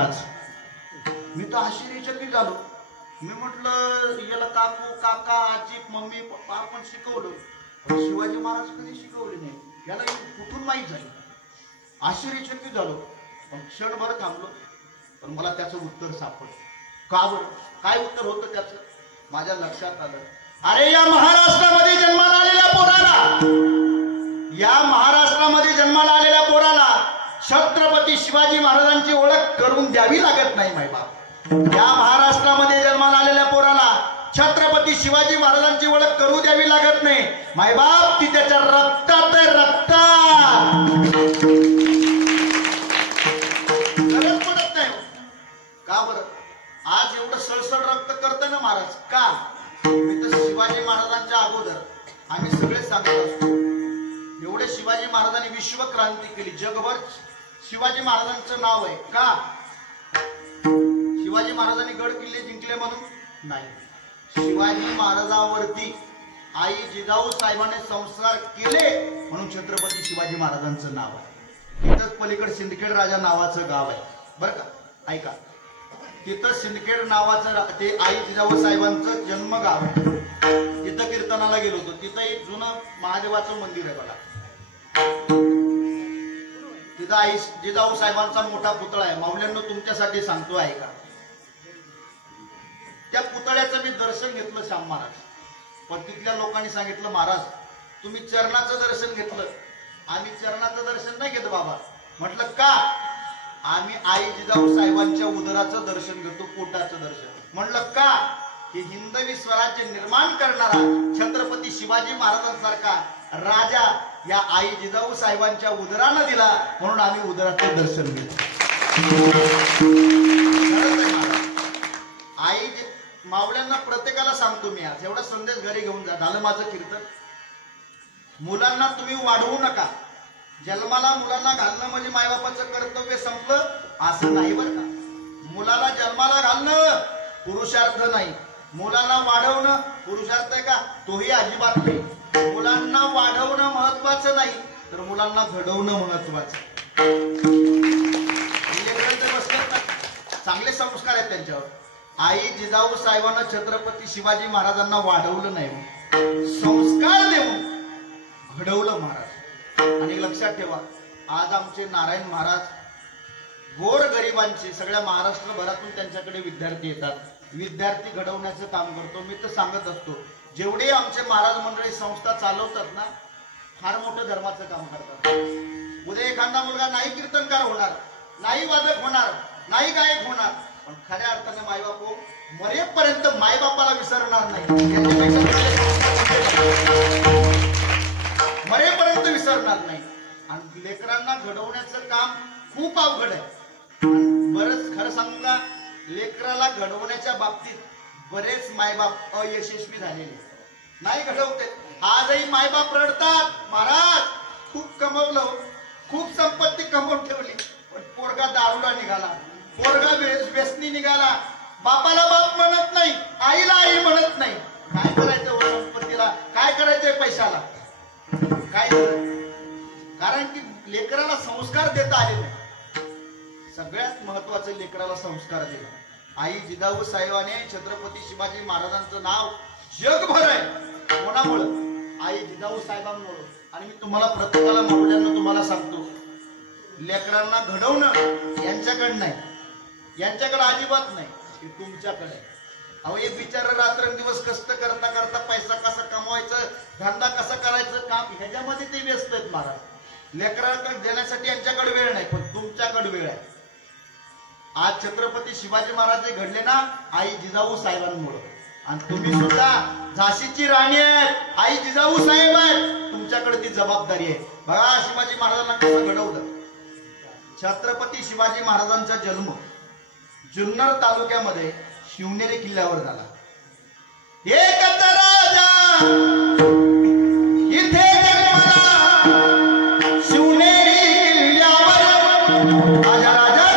महाराज. मी तर आश्चर्यचकित झालो. मी म्हटलं याला काकू काका आजी मम्मी पप्पा आपण शिकवलं, शिवाजी महाराज कधी शिकवले नाही, याला कुठून माहीत झालं. आश्चर्यचकित झालो. पण क्षणभर थांबलो, पण मला त्याचं उत्तर सापडलं. का बरं, काय उत्तर होतं त्याचं माझ्या लक्षात आलं. अरे या महाराष्ट्रामध्ये जन्माला आलेल्या पोराला, या महाराष्ट्रामध्ये जन्माला आलेल्या पोराला छत्रपती शिवाजी महाराजांची ओळख करून द्यावी लागत नाही मायबाप. या महाराष्ट्रामध्ये जन्माला आलेल्या पोराला छत्रपती शिवाजी महाराजांची ओळख करू द्यावी लागत नाही मायबाप. ती त्याच्या रक्तात रक्तात गरज पडत नाही. का बरं आज एवढं सळसळ रक्त करतं ना महाराज का? मी तर शिवाजी महाराजांच्या अगोदर आम्ही सगळे सांगत असतो, एवढे शिवाजी महाराजांनी विश्व क्रांती केली, जगभर शिवाजी महाराजांचं नाव आहे. का? शिवाजी महाराजांनी गड किल्ले जिंकले म्हणून नाही, शिवाजी महाराजांवरती आई जिजाऊ साहेबांनी संस्कार केले म्हणून छत्रपती शिवाजी महाराजांचं नाव आहे. तिथंच पलीकडे सिंदखेड राजा नावाचं गाव आहे बरं का, ऐका. तिथं सिंदखेड नावाचं ते आई जिजाऊ साहेबांचं जन्मगाव आहे. तिथं कीर्तनाला गेलो होतो. तिथं एक जुनं महादेवाचं मंदिर आहे बघा. तिथं आई जिजाऊ साहेबांचा मोठा पुतळा आहे. माऊल्यांनो तुमच्यासाठी सांगतो ऐका. त्या पुतळ्याचं मी दर्शन घेतलं श्याम महाराज. पण तिथल्या लोकांनी सांगितलं महाराज तुम्ही चरणाचं दर्शन घेतलं, आम्ही चरणाचं दर्शन नाही घेत बाबा. म्हटलं का? आम्ही आई जिजाऊ साहेबांच्या उदराचं दर्शन घेतो, पोटाचं दर्शन. म्हणलं का? हे हिंदवी स्वराज्य निर्माण करणारा छत्रपती शिवाजी महाराजांसारखा राजा या आई जिजाऊ साहेबांच्या उदरानं दिला म्हणून आम्ही उदराचं दर्शन घेतो. आई मावळ्यांना प्रत्येकाला सांगतो मी आज, एवढा संदेश घरी घेऊन जा. झालं माझं कीर्तन. मुलांना तुम्ही वाढवू नका. जन्माला मुलांना घालणं म्हणजे मायबापाचं कर्तव्य संपलं असं नाही बरं का. मुलाला जन्माला घालणं पुरुषार्थ नाही, मुलांना वाढवणं पुरुषार्थ आहे का? तोही अजिबात नाही. मुलांना वाढवणं महत्वाचं नाही तर मुलांना घडवणं महत्वाचं. चांगले संस्कार आहेत त्यांच्यावर. आई जिजाऊ साहेबांना छत्रपती शिवाजी महाराजांना वाढवलं नाही, संस्कार देऊन घडवलं महाराज. आणि लक्षात ठेवा, आज आमचे नारायण महाराज गोर गरिबांचे सगळ्या महाराष्ट्रभरातून त्यांच्याकडे विद्यार्थी येतात. विद्यार्थी घडवण्याचं काम करतो. मी तर सांगत असतो, जेवढे आमचे महाराज मंडळी संस्था चालवतात ना, फार मोठं धर्माचं काम करतात. उद्या एखादा मुलगा नाही कीर्तनकार होणार, नाही वादक होणार, नाही गायक होणार, पण खऱ्या अर्थाने मायबापू मरेपर्यंत मायबापाला विसरणार नाही. मरेपर्यंत विसरणार नाही. आणि लेकरांना घडवण्याचं काम खूप अवघड आहे. बरंच खरं सांगू का, लेकराला घडवण्याच्या बाबतीत बरेच मायबाप अयशस्वी झालेले नाही घडवते. आजही मायबाप रडतात, महाराज खूप कमवलं, खूप संपत्ती कमवून ठेवली, पण पोरगा दारूला निघाला, पोरगा व्यसनी निघाला, बापाला बाप म्हणत नाही, आईला आई म्हणत नाही. काय करायचं संपत्तीला, काय करायचंय पैशाला, काय? कारण की लेकराला संस्कार देता आले नाही. सगळ्यात महत्वाचं लेकराला संस्कार दिला. आई जिजाऊ साहेबांनी छत्रपती शिवाजी महाराजांचं नाव जगभर आहे. कोणामुळं? आई जिजाऊ साहेबांमुळं. आणि मी तुम्हाला प्रत्येकाला माऊल्यांना तुम्हाला सांगतो, लेकरांना घडवणं यांच्याकडे नाही, यांच्याकडे अजिबात नाही, हे तुमच्याकडे आहे. अहो हे बिचारा रात्रंदिवस कष्ट करता करता पैसा कसा कमवायचं, धंदा कसा करायचं, काम ह्याच्यामध्ये ते व्यस्त आहेत महाराज. लेकरांकडे देण्यासाठी यांच्याकडे वेळ नाही, पण तुमच्याकडे वेळ आहे. आज छत्रपती शिवाजी महाराज जे घडले ना, आई जिजाऊ साहेबांमुळे. आणि तुम्ही सुद्धा झाशीची राणी आहेत, आई जिजाऊ साहेब आहेत, तुमच्याकडे ती जबाबदारी आहे. बघा शिवाजी महाराजांना कसं घडवलं. छत्रपती शिवाजी महाराजांचा जन्म जुन्नर तालुक्यामध्ये शिवनेरी किल्ल्यावर झाला. एकच राजा इथे जन्मला, शिवनेरी किल्ल्यावर राजा राजा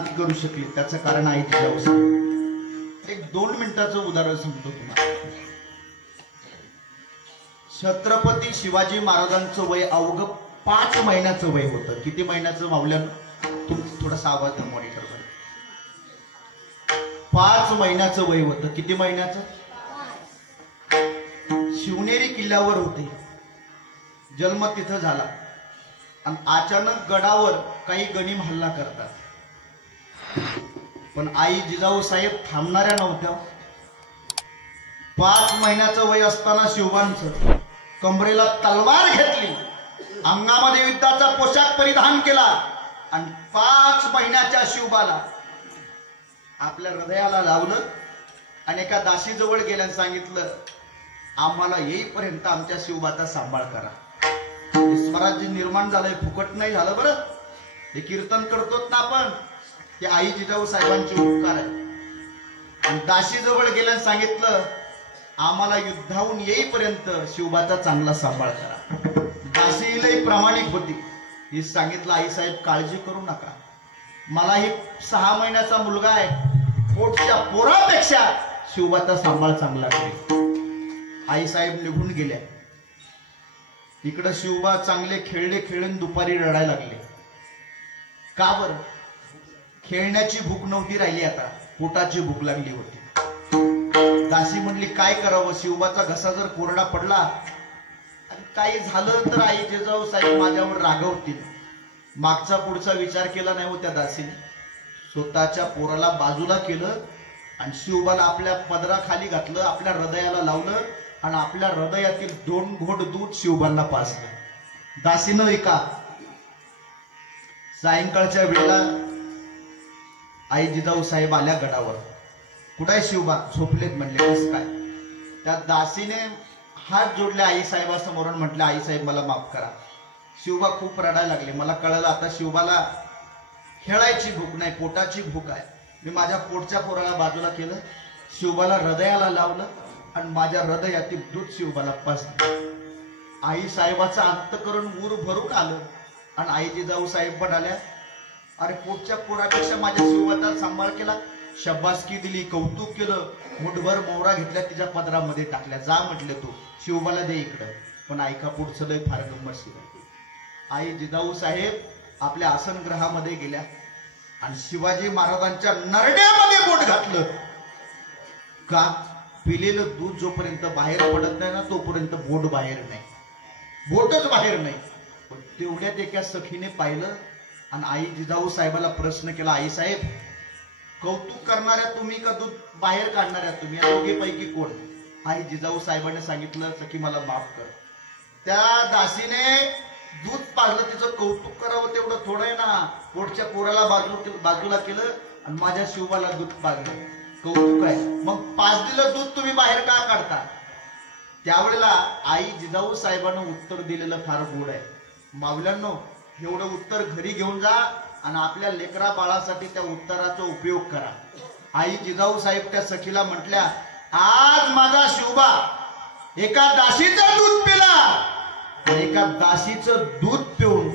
क्रांती करू शकली त्याचं कारण आई जिजाऊ साहेब. एक 2 मिनिटाचं उदाहरण सांगतो तुम्हाला. छत्रपती शिवाजी महाराजांचं वय अवघं 5 महिन्याचं वय होतं. किती महिन्याचं मावल्यानं? तुम्ही थोडासा आवाज द्या मॉनिटर वर. 5 महिन्याचं वय होतं. किती महिन्याचं? शिवनेरी किल्ल्यावर होते. जन्म तिथं झाला आणि अचानक गडावर काही गनिम हल्ला करतात. पण आई जिजाऊ साहेब थांबणाऱ्या नव्हत्या. 5 महिन्याचं वय असताना शिवबांचं कमरेला तलवार घेतली, अंगामध्ये युद्धाचा पोशाख परिधान केला आणि 5 महिन्याच्या शिवबाला आपल्या हृदयाला लावलं आणि एका दासीजवळ गेल्याने सांगितलं, आम्हाला येईपर्यंत आमच्या शिवबाचा सांभाळ करा. स्वराज्य निर्माण झालंय, फुकट नाही झालं. बरं, हे कीर्तन करतोत ना आपण, ते आई जिजाऊ साहेबांचे उपकार आहे. आणि दासीजवळ गेल्याने सांगितलं, आम्हाला युद्धाहून येईपर्यंत शिवबाचा चांगला सांभाळ करा. दासी लई प्रामाणिक होती. हे सांगितलं, आई साहेब काळजी करू नका, मलाही 6 महिन्याचा मुलगा आहे, पोटच्या पोरापेक्षा शिवबाचा सांभाळ चांगला करेल. आई साहेब निघून गेल्या. इकडं शिवबा चांगले खेळून दुपारी रडायला लागले. का बरं? खेळण्याची भूक नव्हती राहिली, आता पोटाची भूक लागली होती. दासी म्हणली, काय करावं, शिवबाचा घसा जर कोरडा पडला आणि काही झालं तर आई जिजाऊ साहेब माझ्यावर रागवतील. मागचा पुढचा विचार केला नाही हो त्या दासीने. स्वतःच्या पोराला बाजूला केलं आणि शिवबाला आपल्या पदराखाली घातलं, आपल्या हृदयाला लावलं आणि आपल्या हृदयातील 2 घोट दूध शिवबांना पाजलं. दासीनं एका सायंकाळच्या वेळेला आई जिजाऊ साहेब आल्या गडावर. कुठे शिवबा? झोपलेत म्हणले. कसं काय? त्या दासीने हात जोडले आई साहेबासमोर म्हटलं, आई साहेब मला माफ करा. शिवबा खूप रडायला लागले. मला कळलं आता शिवबाला खेळायची भूक नाही, पोटाची भूक आहे. मी माझ्या पोटच्या पोराला बाजूला केलं, शिवबाला हृदयाला लावलं आणि माझ्या हृदयातील दूध शिवबाला पाजलं. आई साहेबाचं अंतकरण ऊर भरून आलं आणि आई जिजाऊ साहेब पण आल्या. अरे, पोटच्या पोरापेक्षा माझ्या शिवबाचा सांभाळ केला, शब्बासकी दिली, कौतुक केलं, मुठभर मोहरा घेतल्या, तिच्या पदरामध्ये टाकल्या. जा म्हटलं, तू शिवबाला दे इकडं. पण ऐका पुढचं लय फार गंमतशीर आहे. आई जिजाऊ साहेब आपल्या आसनगृहामध्ये गेल्या आणि शिवाजी महाराजांच्या नरड्यामध्ये बोट घातलं. का? पिलेलं दूध जोपर्यंत बाहेर पडत नाही ना, तोपर्यंत बोट बाहेर नाही, बोटच बाहेर नाही. पण तेवढ्यात एका सखीने पाहिलं आणि आई जिजाऊ साहेबाला प्रश्न केला, आई साहेब, कौतुक करणाऱ्या तुम्ही का दूध बाहेर काढणाऱ्या तुम्ही, या दोघीपैकी कोण? आई जिजाऊ साहेबांनी सांगितलं, सखी मला माफ कर. त्या दासीने दूध पाजलं, तिचं कौतुक करावं तेवढं थोडं आहे ना. पोटच्या पोराला बाजूला केलं आणि माझ्या शिवबाला दूध पाजलं, कौतुक आहे. मग पाजलेलं दूध तुम्ही बाहेर का काढता? त्यावेळेला आई जिजाऊ साहेबांना उत्तर दिलेलं फार गोड आहे. मावल्यांनो, एवढं उत्तर घरी घेऊन जा आणि आपल्या लेकरा बाळासाठी त्या उत्तराचा उपयोग करा. आई जिजाऊ साहेब त्या सखीला म्हटल्या, आज माझा शिवबा एका दासीचं दूध पिला आणि एका दासीचं दूध पिऊन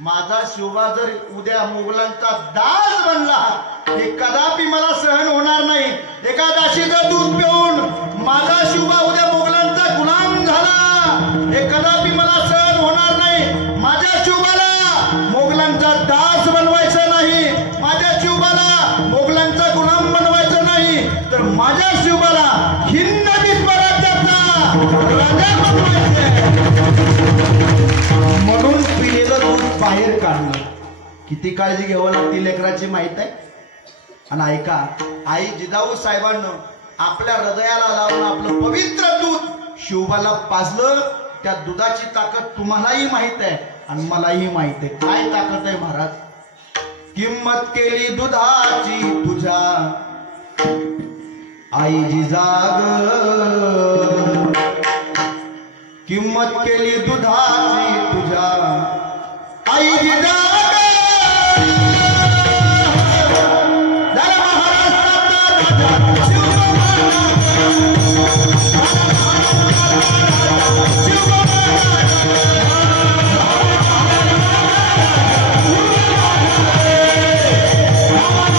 माझा शिवबा जर उद्या मुघलांचा दास बनला, हे कदापि मला सहन होणार नाही. एका दासीचं दूध पिऊन माझा शिवबा उद्या मुघलांचा गुलाम झाला, हे कदापि मला सहन होणार नाही. माझ्या शिवबाला मुघलांचा दास बनवायचा नाही, माझ्या शिवबाला मुघलांचा गुलाम बनवायचा नाही, तर माझ्या शिवबाला हिंद स्वराज्याचा राजा बनवायचे. म्हणून पिलेलं दूध बाहेर काढलं. किती काळजी घ्यावी लागते लेकराची माहित आहे. आणि ऐका, आई जिजाऊ साहेबांना आपल्या हृदयाला लावून आपलं पवित्र दूध शिवबाला पाजलं. त्या दुधाची ताकद तुम्हालाही माहित आहे आणि मलाही माहित आहे. काय ताकद आहे महाराज? किंमत केली दुधाची तुझ्या आई जिजाग, किंमत केली दुधाची तुझ्या आई जिजाग. Come on.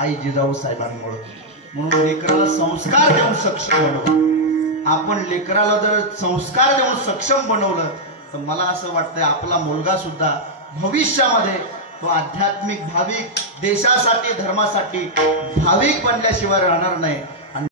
आई जिजाऊ साहेबांमुळे. म्हणून लेकराला संस्कार देऊन सक्षम बनवलं. आपण लेकराला जर संस्कार देऊन सक्षम बनवलं तर मला असं वाटतंय आपला मुलगा सुद्धा भविष्यामध्ये तो आध्यात्मिक भाविक, देशासाठी धर्मासाठी भाविक बनल्याशिवाय राहणार नाही.